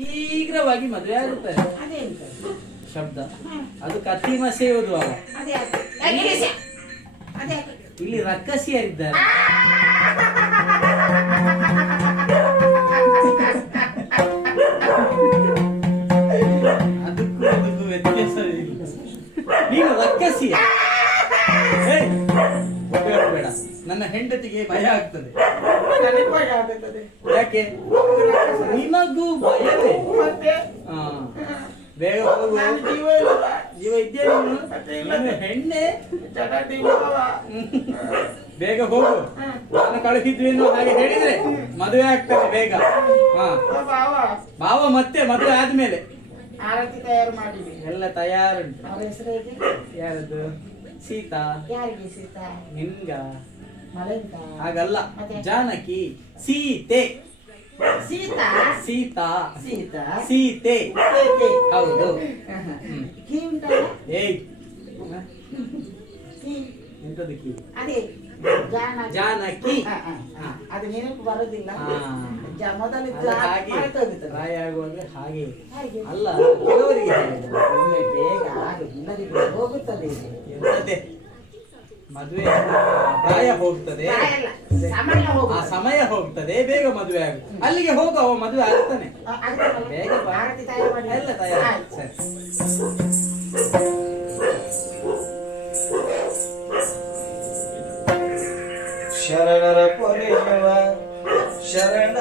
ಶೀಘ್ರವಾಗಿ ಮದುವೆ ಆಗುತ್ತದೆ. ಶಬ್ದ ಅದು ಕತ್ತಿ ಮಸೆಯುವುದು ಅವ. ಇಲ್ಲಿ ರಕ್ಕಸಿಯರಿದ್ದಾರೆ. ಅದಕ್ಕೂ ಅದಕ್ಕೂ ವ್ಯತ್ಯಾಸವಿಲ್ಲ. ನೀನು ರಕ್ಕಸಿಯ. ಬೇಡ, ನನ್ನ ಹೆಂಡತಿಗೆ ಭಯ ಆಗ್ತದೆ. ಯಾಕೆ? ನಿನಗೂ ಭಯವೇ? ಬೇಗ ಹೋಗು. ಜೀವ ಇದ್ದೇ ನೀನು ಹೆಣ್ಣೆ. ಬೇಗ ಹೋಗು. ನಾನು ಕಳುಹಿದ್ವೇನು ಹಾಗೆ ಹೇಳಿದ್ರೆ ಮದುವೆ ಆಗ್ತದೆ ಬೇಗ. ಭಾವ ಮತ್ತೆ ಮದುವೆ ಆದ್ಮೇಲೆ ಎಲ್ಲ ತಯಾರುಂಟು. ಯಾರದು? ಸೀತಾ. ನಿನ್ಗ ಹಾಗಲ್ಲ, ಜಾನಕಿ. ಸೀತೆ. ಸೀತಾ. ಸೀತೆ. ಹೌದು. ಏಯ್ ಎಂತದ್ದು ಕೀ? ಜಾನಕಿ. ಅದು ನೆನಪು ಬರೋದಿಲ್ಲ. ರಾಯ ಆಗುವಾಗ ಹಾಗೆ ಅಲ್ಲ, ಕೆಲವರಿಗೆ ಒಮ್ಮೆ ಬೇಗ ಎಲ್ಲರಿಗೂ ಹೋಗುತ್ತದೆ. ಎಂತದ್ದೇ ಮದುವೆ ಪ್ರಾಯ ಹೋಗ್ತದೆ, ಆ ಸಮಯ ಹೋಗ್ತದೆ, ಬೇಗ ಮದುವೆ ಆಗುತ್ತೆ. ಅಲ್ಲಿಗೆ ಹೋಗುವ ಮದುವೆ ಆಗ್ತಾನೆ ಬೇಗ. ಎಲ್ಲ ತಯಾರು. ಸರಿ. ಶರಣರ ಪೊರೆಯುವ ಶರಣರ